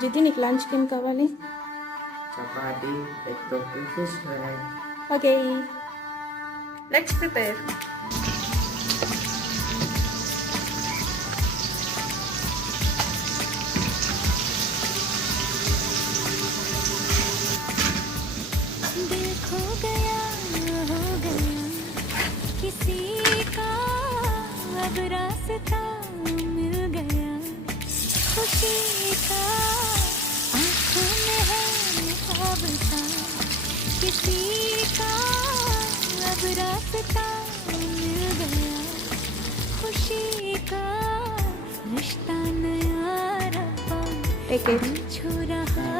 జితి నీకు లంచ్కి ఏం కావాలి? చపాతి, ఎగ్ తోటి fish fry. Okay, let's prepare. दिल खो गया हो गया किसी का, अब रास्ता मिल गया खुशी का, आँखों में है ख्वाब सा किसी का, अब रास्ता मिल गया खुशी का, रिश्ता नया रब्बा टेक इट. छू रहा